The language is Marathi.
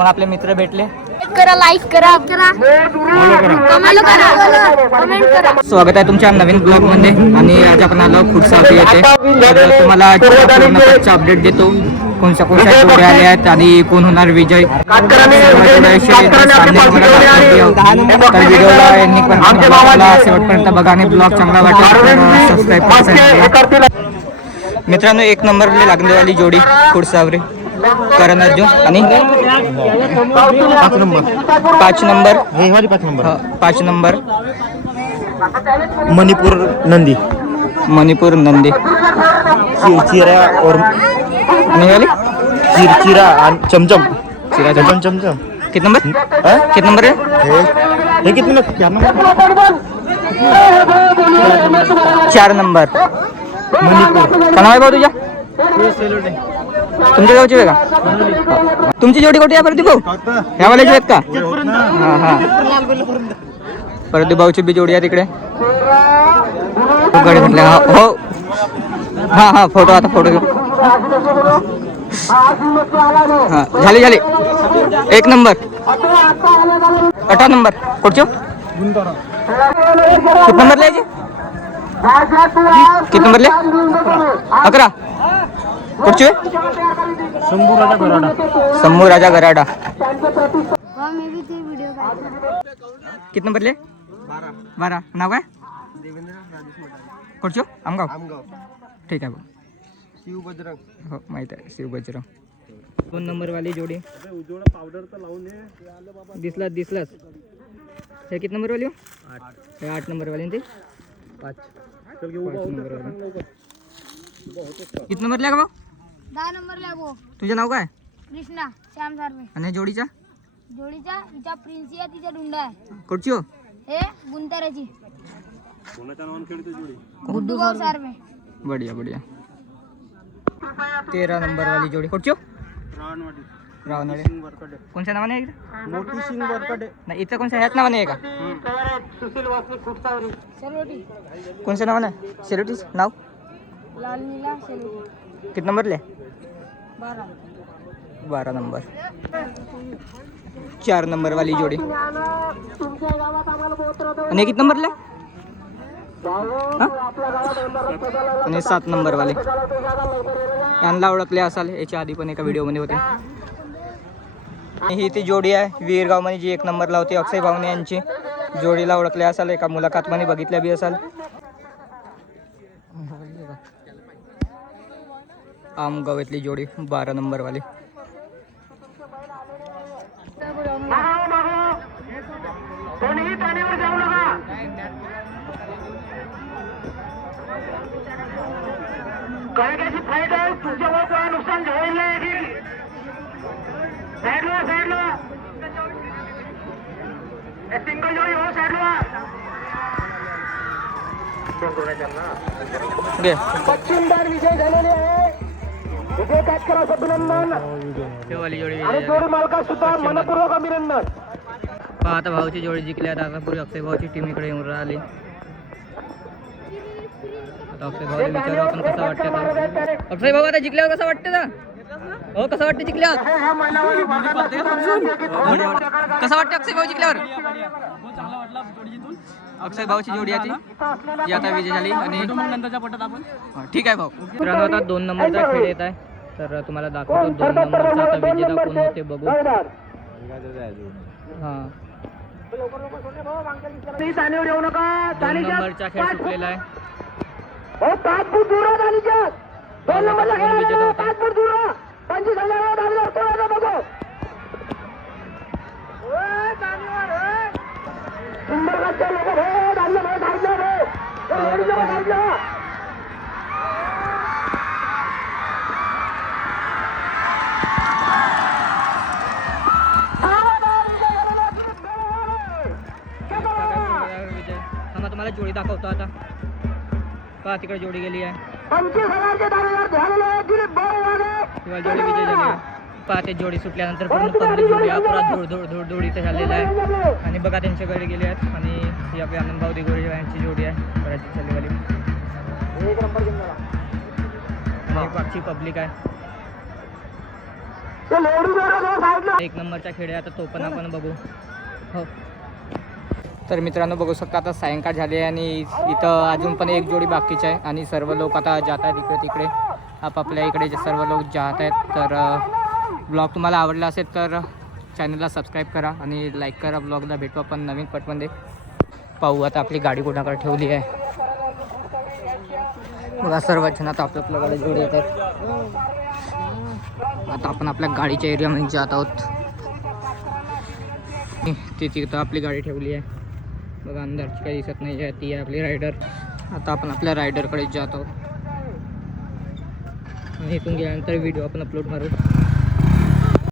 मग आपले मित्र भेटले. करा, लाईक करा, कमेंट करा. स्वागत आहे तुमच्या नवीन ब्लॉग मध्ये. आणि आज आपण आलो खुडसावती येथे. तर तुम्हाला पूर्ण अपडेट देतो. कोणत्या जोड्या आल्या आहेत आणि कोण होणार विजय. तर व्हिडिओला शेवटपर्यंत बघा आणि ब्लॉग चांगला वाटेल सबस्क्राईब करा. मित्रांनो, एक नंबरला लागलेली जोडी खुडसावरी करण अर्जुन आणि 5 नंबर मणिपूर नंदी चिरचिरा और चिरचिरा चमचम चमचम. किती नंबर आहे? हे किती नंबर? 4 नंबर. मणिपूर. का नाव आहे भाऊ तुझ्या? तुमच्या गावची आहे का? तुमची जोडी कुठे आहे प्रदीप भाऊ? ह्या वाल्याची आहेत का? हा हा. प्रदीप भाऊची बी जोडी आहे तिकडे. गाडी म्हटलं हो. हा हा, फोटो घेऊ. हा, झाली 1 नंबर. 18 नंबर कुठची? किती नंबरला यायची? किती नंबरले? 11. कुठची? शंभू राजा गराडा. किती नंबरले? 12. नाव काय? कुठची? आमगाव. ठीक आहे. शिव बजरंग. हो, माहित आहे, शिव बजरंग. 2 नंबर वाली जोडी. दिसलास. हे किती नंबर वाली? 8 नंबर वाली. ते 5 नंबर वाली. किती नंबर ल्या का भाऊ? 10 नंबर लागो. तुझं नाव काय? कृष्णा श्याम सार्वे. आणि जोडीचा हिचा प्रिन्सी आहे, तिचा डुंडा आहे. कुठची हो? हे गुंताराची. गुड्डू भाऊ सार्वे. बढिया. 13 नंबर वाली जोडी. कुठची हो? रावणवाडी. कोणत्या नावाने आहे इकडे? मोठी सिंग वरकडे. नाही, इथं कोणत्या ह्याच नावाने आहे का? शेरोटी. कोणत्या नावाने आहे? शेरोटीच नाव? लाल नीला शेरोटी. किती नंबरले? 12 नंबर. 4 नंबर वाली जोडी. आणि किती नंबरले? आणि 7 नंबर वाले. यांना ओळखले असाल, याच्या आधी पण एका व्हिडिओमध्ये होते. ही ती जोडी आहे वीरगाव मध्ये जी 1 नंबरला होती. अक्षय भावने यांची जोडीला ओळखले असाल, एका मुलाखत मध्ये बघितल्या बी असाल. आमगावातली जोडी 12 नंबर वाली. फाईट आहे तुमच्या नुकसान होईल नाही. साईडला सिंगल जोडी हो. साईडला पश्चिम बार विजय झालेले आहे. विजय काटकरास अभिनंदन आणि जोडी मालका सुद्धा मनपूर्वक अभिनंदन. आता भाऊची जोडी जिंकली. आता पूर्वी अक्षय भाऊची टीम इकडे येऊन राहिली. अक्षय भाऊ विचारू आपण कसं वाटतं. अक्षय भाऊ आता जिंकल्यावर कसं वाटतं ना? हो, कसं वाटतं जिंकल्यावर? कसं वाटतं अक्षय भाऊ जिंकल्यावर? अक्षय भाऊची जोडी आहे ती आता विजय झाली. आणि ठीक आहे भाऊ. मित्रांनो, आता 2 नंबरचा खेळ येत आहे. तर तुम्हाला दाखवतो 2 नंबरचा आता विजेता कोण होते बघू. हां, 2 नंबरचा खेळ सुटलेला आहे. तुम्हाला जोडी दाखवतो आता. पहा, तिकडे जोडी गेली आहे. जोडी विजय झाली आहे. पहा, ते जोडी सुटल्यानंतर पूर्ण पब्लिक जोडी हा पुरा धूळ इथे झालेला आहे. आणि बघा, त्यांच्याकडे गेले आहेत. आणि ही आपली आनंदभाऊ दिगोळे यांची जोडी आहे बऱ्याच चाललेवाली. आणि पाठची पब्लिक आहे. ते लेडीज साईडला एक नंबरचा खेळ आहे, आता तो पण आपण बघू. हो तर मित्रांनो बघू शकता आता सायंकाळ झाली आहे आणि इथं अजून पण एक जोडी बाकीची आहे आणि सर्व लोक आता जात आहेत इकडे तिकडे. आपापल्या इकडे जे सर्व लोक जात आहेत. तर ब्लॉग तुम्हाला आवडला असेल तर चॅनलला सबस्क्राईब करा आणि लाईक करा. ब्लॉगला भेटू आपण नवीन पटमध्ये. पाहू आता आपली गाडी कोणाकडे ठेवली आहे. बघा सर्व जण आता आपल्या गाडी जोडी येत आहेत. आता आपण आपल्या गाडीच्या एरियामध्ये जात आहोत. तिथं आपली गाडी ठेवली आहे. बघा अंदरची काही दिसत नाही आहे, ती आहे आपली रायडर. आता आपण आपल्या रायडरकडे जात आहोत आणि इथून गेल्यानंतर व्हिडिओ आपण अपलोड मारू.